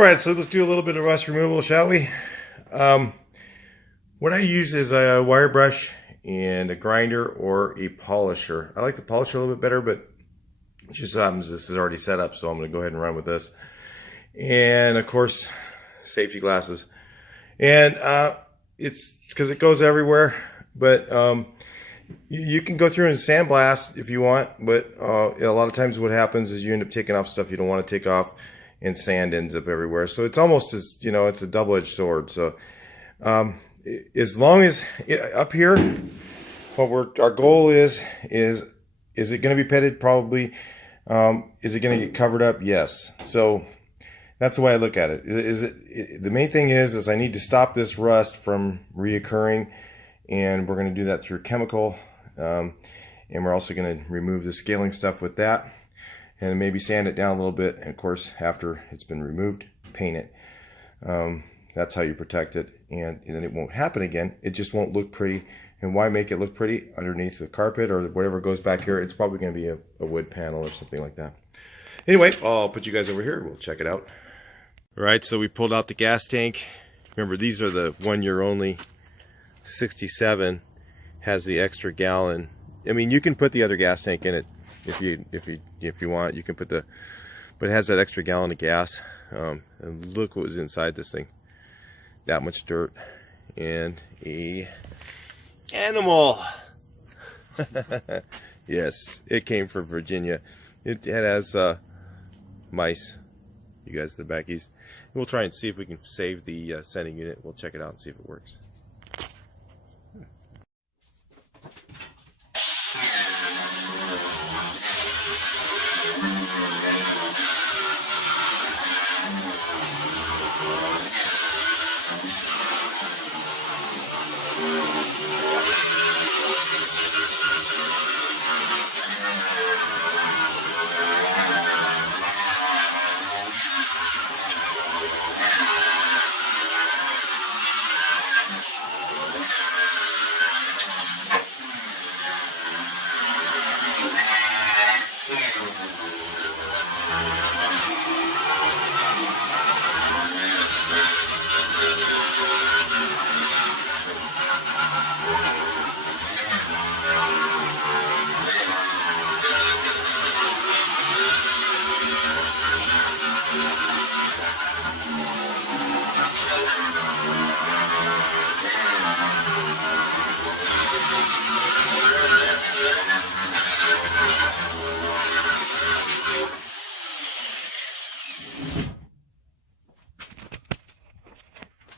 All right, so let's do a little bit of rust removal, shall we? What I use is a wire brush and a grinder or a polisher. I like the polisher a little bit better, but it just happens this is already set up, so I'm going to go ahead and run with this. And of course, safety glasses. And it's because it goes everywhere, but you can go through and sandblast if you want, but a lot of times what happens is you end up taking off stuff you don't want to take off, and sand ends up everywhere. So it's almost as, you know, it's a double-edged sword. So as long as up here, what our goal is it going to be pitted? Probably. Is it going to get covered up? Yes. So that's the way I look at it. The main thing is I need to stop this rust from reoccurring, and we're going to do that through chemical, and we're also going to remove the scaling stuff with that, and maybe sand it down a little bit, and of course after it's been removed, paint it. That's how you protect it, and then it won't happen again. It just won't look pretty. And why make it look pretty underneath the carpet or whatever goes back here? It's probably going to be a wood panel or something like that. Anyway, I'll put you guys over here. We'll check it out. All right, so we pulled out the gas tank. Remember, these are the 1 year only. 67 has the extra gallon. I mean, you can put the other gas tank in it if you want. You can put but it has that extra gallon of gas. And look what was inside this thing. That much dirt and a animal. Yes, it came from Virginia. It has mice. You guys, the backies. We'll try and see if we can save the sending unit. We'll check it out and see if it works.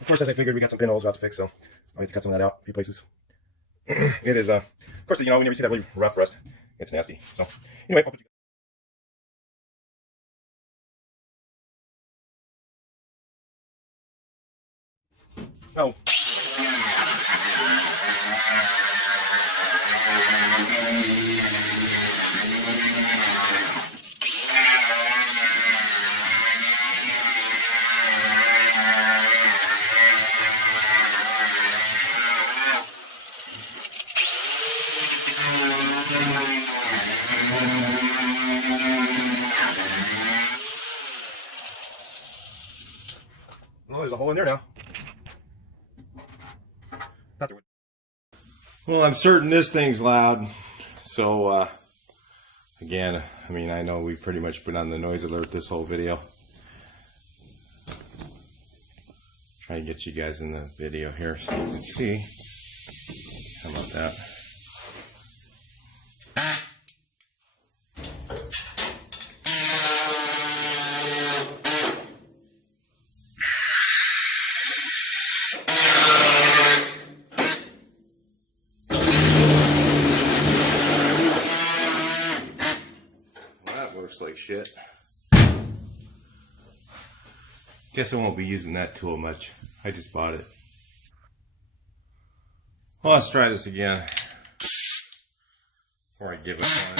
Of course, as I figured, we got some pinholes about to fix, so I'll have to cut some of that out a few places. It is, of course, you know, whenever you see that really rough rust, it's nasty. So, anyway, I'll put you. Oh. Well, there's a hole in there now. Well, I'm certain this thing's loud. So, again, I mean, I know we pretty much put on the noise alert this whole video. Try to get you guys in the video here so you can see. How about that? Like shit. Guess I won't be using that tool much. I just bought it. Well, let's try this again before I give it one.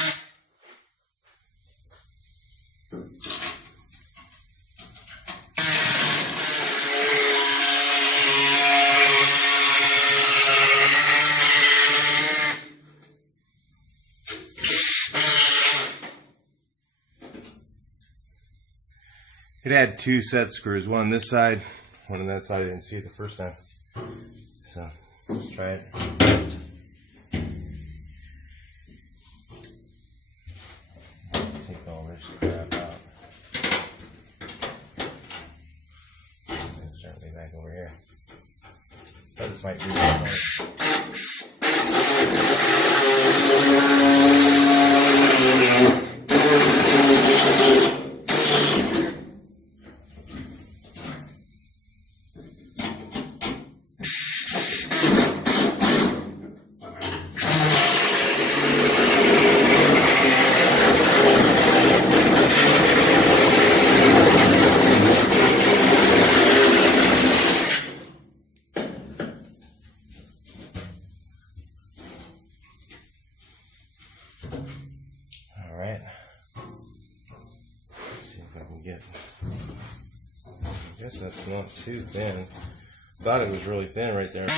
It had 2 set screws, one on this side, one on that side. I didn't see it the first time. So let's try it. Take all this crap out. And start way back over here. Thought this might be really fun. Alright, let's see if I can get, I guess that's not too thin. Thought it was really thin right there.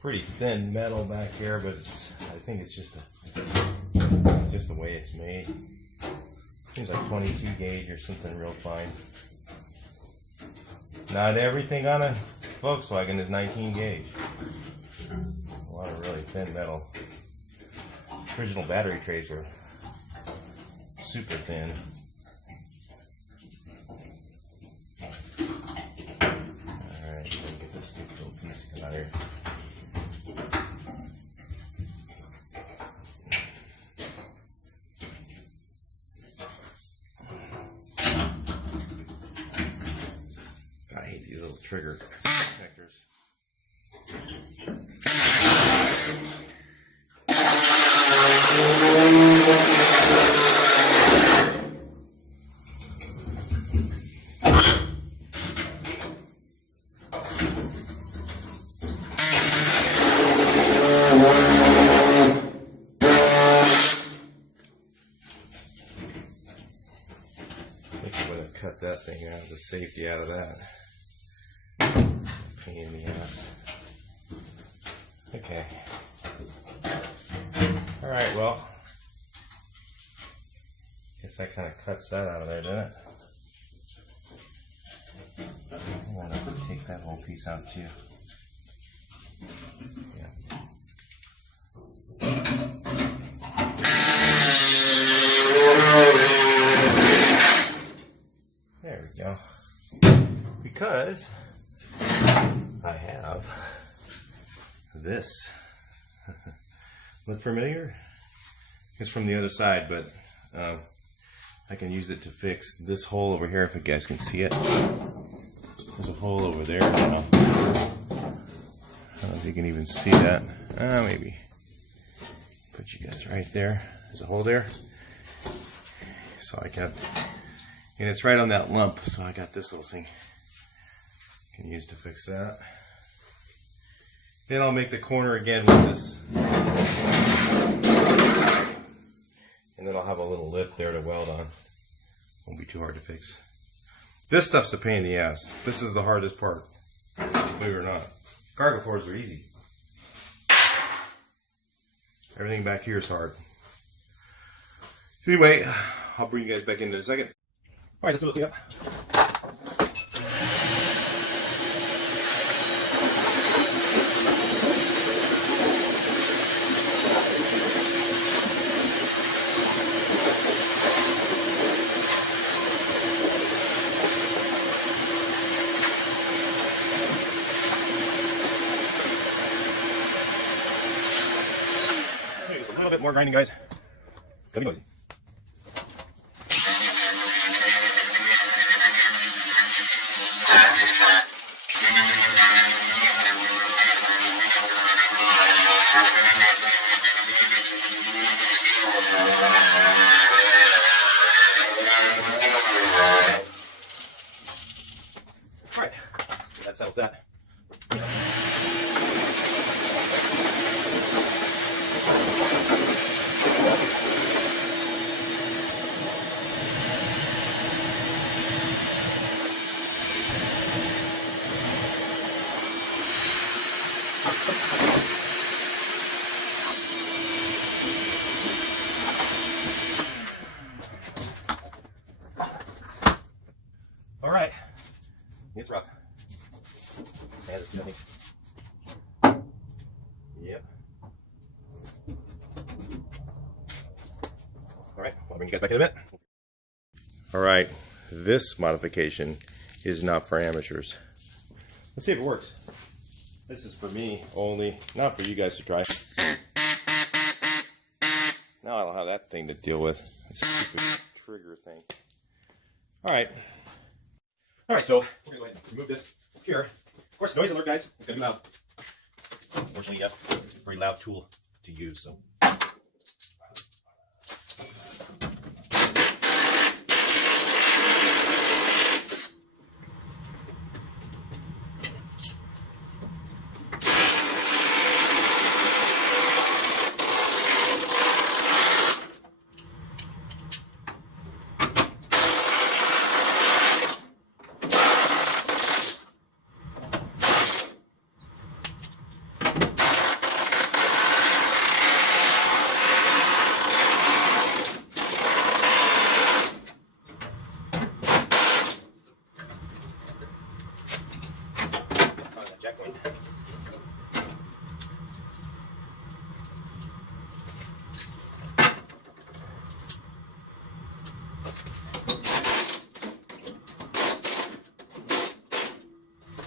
Pretty thin metal back here, but I think it's just the way it's made. Seems like 22 gauge or something real fine. Not everything on a Volkswagen is 19 gauge. A lot of really thin metal. Original battery trays were super thin. Alright, get this little piece to come out here. I hate these little trigger connectors. I think I'm going to cut that thing out, the safety out of that. Pain in the ass. Okay. Alright, well, guess that kind of cuts that out of there, didn't it? I want to take that whole piece out too. Yeah. There we go. Because I have this. Look familiar? It's from the other side, but I can use it to fix this hole over here if you guys can see it. There's a hole over there now. I don't know if you can even see that. Maybe. Put you guys right there. There's a hole there. So I got, and it's right on that lump, so I got this little thing I can use to fix that. Then I'll make the corner again with this. And then I'll have a little lip there to weld on. Won't be too hard to fix. This stuff's a pain in the ass. This is the hardest part, believe it or not. Cargo floors are easy. Everything back here is hard. Anyway, I'll bring you guys back in a second. Alright, let's look it up. A little bit more grinding, guys. It's gonna be noisy. Alright, that settles that. I'll bring you guys back in a minute. All right, this modification is not for amateurs. Let's see if it works. This is for me only, not for you guys to try. Now I don't have that thing to deal with. This stupid trigger thing. All right, so we're gonna go ahead and remove this here. Of course, noise alert, guys. It's gonna be loud. Unfortunately, yeah, it's a very loud tool to use, so.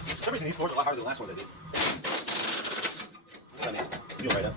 For some reason, these floors are a lot harder than the last ones I did. Feel right up.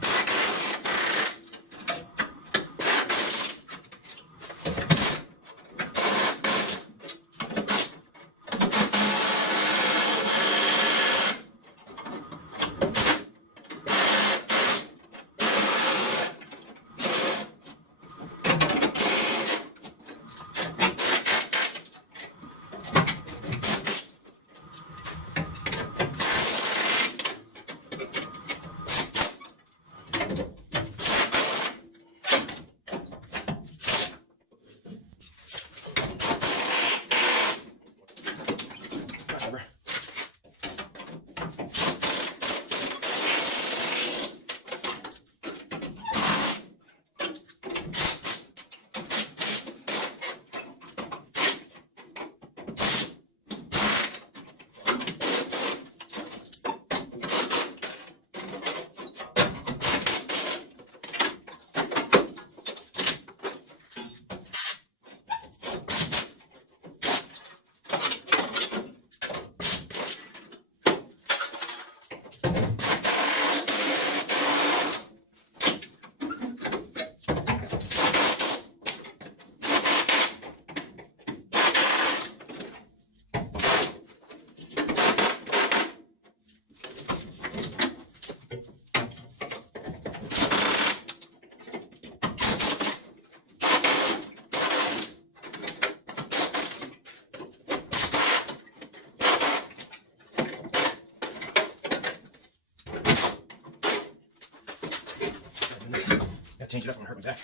Gotta change it up when it hurt my back.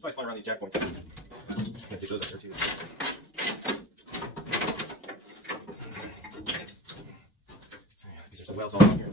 Probably fly around these jack points. Gotta take those out there too. These are some welds all in here.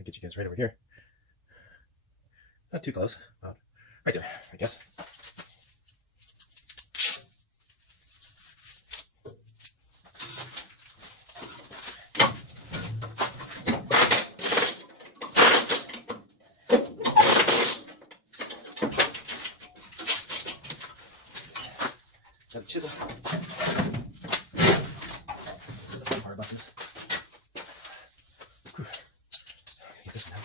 I'll get you guys right over here. Not too close. Right there, I guess. Got a chisel. This is the hard about this. Whew. Get this one out.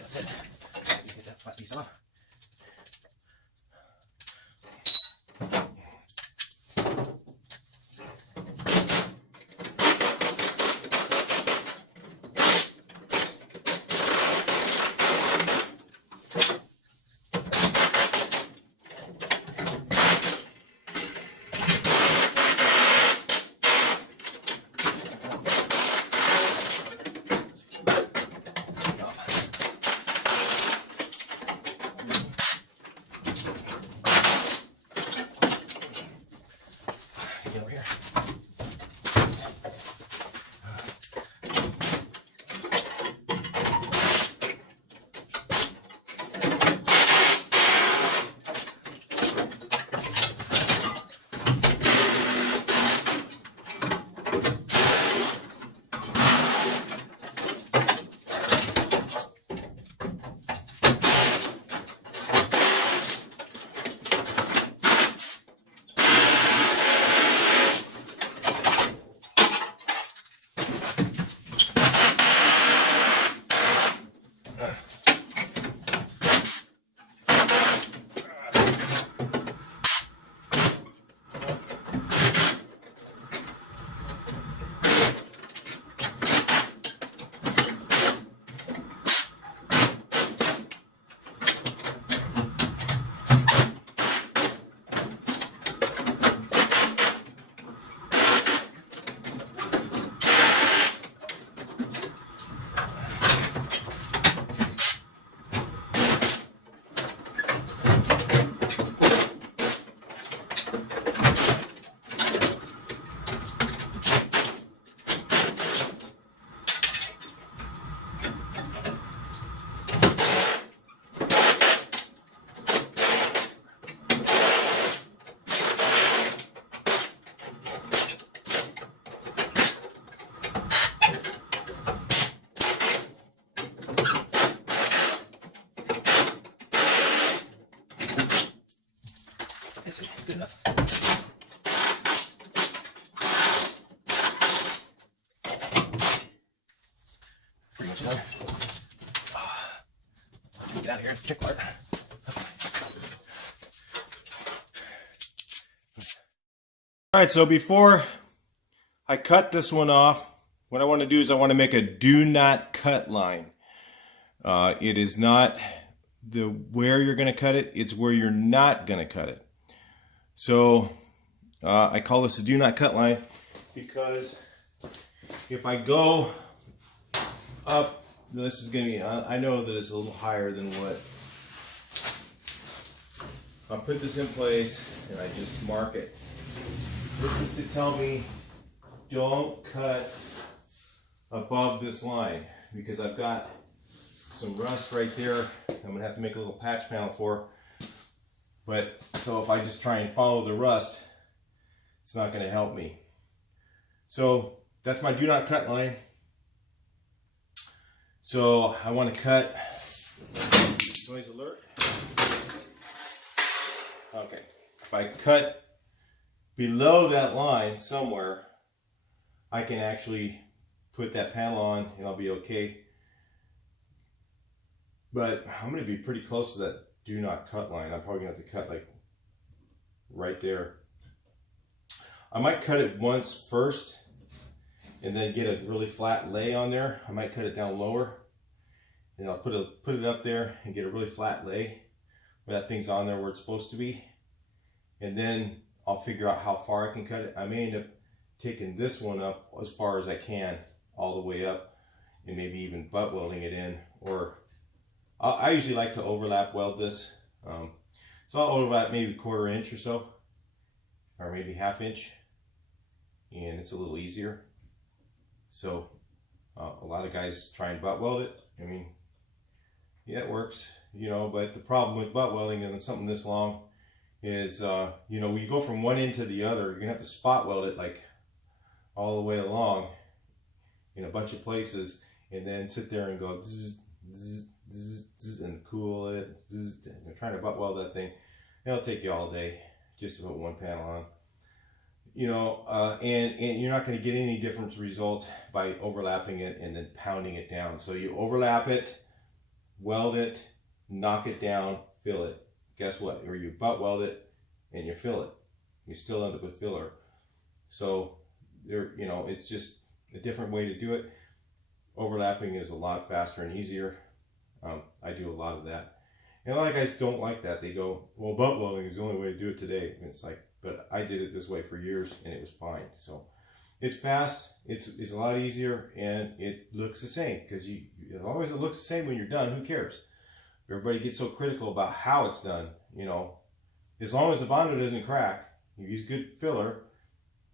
That's it. Get that flat piece off. Over here. That's good enough. Pretty much done. Get out of here, it's the trick part. Alright, so before I cut this one off, what I want to do is I want to make a do not cut line. It is not where you're going to cut it, it's where you're not going to cut it. So I call this a do not cut line because if I go up, this is going to be, I know that it's a little higher than what, I'll put this in place and I just mark it. This is to tell me don't cut above this line because I've got some rust right there I'm going to have to make a little patch panel for. But so if I just try and follow the rust, it's not going to help me. So that's my do not cut line. So I want to cut, noise alert. Okay, if I cut below that line somewhere, I can actually put that panel on and I'll be okay. But I'm going to be pretty close to that do not cut line. I'm probably going to have to cut like right there. I might cut it once first and then get a really flat lay on there. I might cut it down lower and I'll put it up there and get a really flat lay where that thing's on there where it's supposed to be. And then I'll figure out how far I can cut it. I may end up taking this one up as far as I can, all the way up, and maybe even butt welding it in. Or I usually like to overlap weld this. So I'll overlap maybe a 1/4 inch or so, or maybe 1/2 inch, and it's a little easier. So a lot of guys try and butt weld it. I mean, yeah, it works, you know, but the problem with butt welding and something this long is, you know, when you go from one end to the other, you're gonna have to spot weld it like all the way along in a bunch of places, and then sit there and go zzz, zzz, zzz, zzz, and cool it. Zzz, and you're trying to butt weld that thing. It'll take you all day just to put one panel on. You know, and you're not going to get any different result by overlapping it and then pounding it down. So you overlap it, weld it, knock it down, fill it. Guess what? Or you butt weld it and you fill it. You still end up with filler. So there, you know, it's just a different way to do it. Overlapping is a lot faster and easier. I do a lot of that. And a lot of guys don't like that. They go, well, butt welding is the only way to do it today. And it's like, but I did it this way for years and it was fine. So it's fast, it's a lot easier, and it looks the same, because as long as it looks the same when you're done, who cares? Everybody gets so critical about how it's done, you know. As long as the Bondo doesn't crack, you use good filler,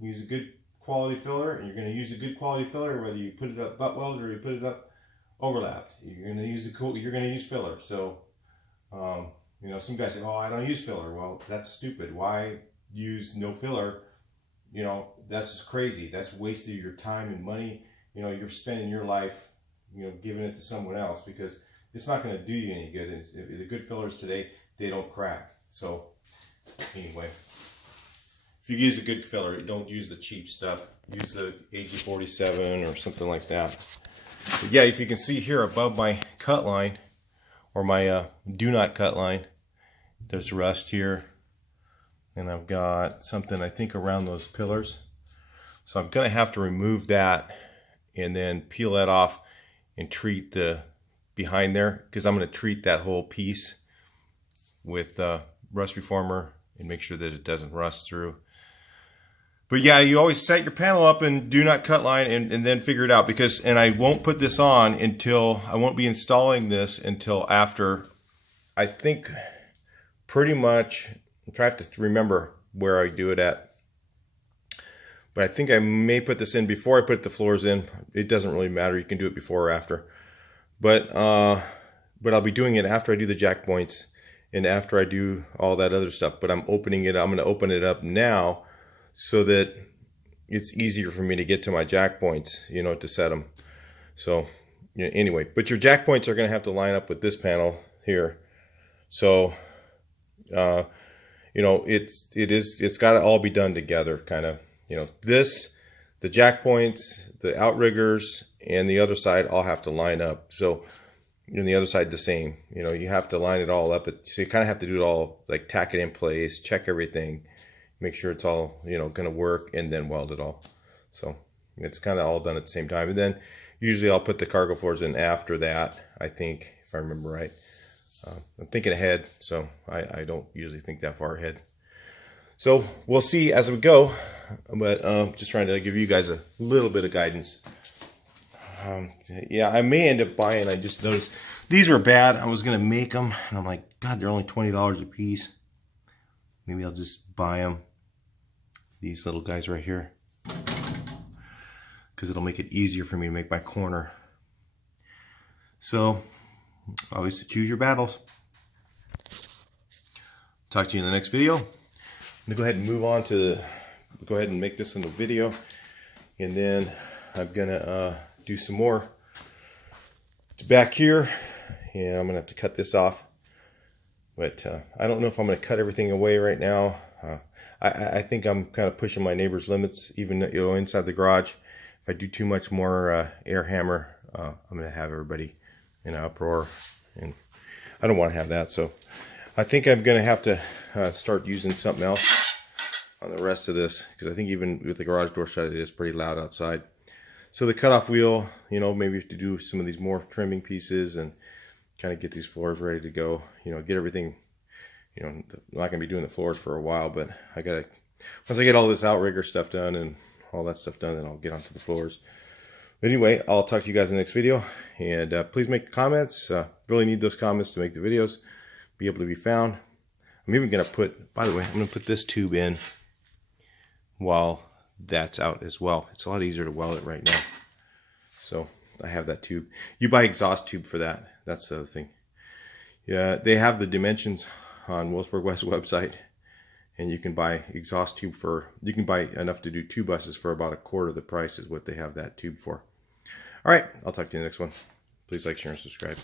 use a good quality filler, and you're going to use a good quality filler whether you put it up butt welded or you put it up overlapped. You're going to use filler. So you know, some guys say, oh, I don't use filler. Well, that's stupid. Why use no filler? You know, that's just crazy. That's wasted your time and money. You know, you're spending your life, you know, giving it to someone else, because it's not going to do you any good. The good fillers today, they don't crack. So anyway, if you use a good filler, don't use the cheap stuff. Use the AG47 or something like that. But yeah, if you can see here above my cut line, or my do not cut line, there's rust here, and I've got something I think around those pillars. So I'm gonna have to remove that and then peel that off and treat the behind there, because I'm gonna treat that whole piece with rust reformer and make sure that it doesn't rust through. But yeah, you always set your panel up and do not cut line, and then figure it out, because, and I won't put this on until, I won't be installing this until after, I think pretty much, I'm trying to remember where I do it at. But I think I may put this in before I put the floors in. It doesn't really matter, you can do it before or after. But I'll be doing it after I do the jack points and after I do all that other stuff. But I'm gonna open it up now, so that it's easier for me to get to my jack points, you know, to set them. So, you know, anyway, but your jack points are going to have to line up with this panel here. So, you know, it's got to all be done together, kind of, you know, the jack points, the outriggers, and the other side all have to line up. So, and the other side the same, you know, you have to line it all up. So you kind of have to do it all, like tack it in place, check everything, make sure it's all, you know, going to work, and then weld it all. So it's kind of all done at the same time. And then usually I'll put the cargo floors in after that, I think, if I remember right. I'm thinking ahead, so I don't usually think that far ahead. So we'll see as we go, but just trying to give you guys a little bit of guidance. Yeah, I may end up buying, I just noticed these were bad. I was going to make them, and I'm like, God, they're only $20 a piece. Maybe I'll just buy them. These little guys right here, because it'll make it easier for me to make my corner. So always choose your battles. Talk to you in the next video. I'm gonna go ahead and move on to go ahead and make this into a video, and then I'm gonna do some more back here, and I'm gonna have to cut this off. But I don't know if I'm gonna cut everything away right now. I think I'm kind of pushing my neighbor's limits, even, you know, inside the garage. If I do too much more air hammer, I'm going to have everybody in an uproar, and I don't want to have that. So I think I'm going to have to start using something else on the rest of this, because I think even with the garage door shut, it is pretty loud outside. So the cutoff wheel, you know, maybe to do some of these more trimming pieces and kind of get these floors ready to go, you know, get everything. You know, I'm not going to be doing the floors for a while, but I got to, once I get all this outrigger stuff done and all that stuff done, then I'll get onto the floors. But anyway, I'll talk to you guys in the next video, and please make comments. Really need those comments to make the videos be able to be found. I'm even going to put, by the way, I'm going to put this tube in while that's out as well. It's a lot easier to weld it right now. So I have that tube. You buy exhaust tube for that. That's the other thing. Yeah, they have the dimensions on Wolfsburg West website, and you can buy exhaust tube for, you can buy enough to do 2 buses for about 1/4 the price is what they have that tube for. All right, I'll talk to you in the next one. Please like, share, and subscribe.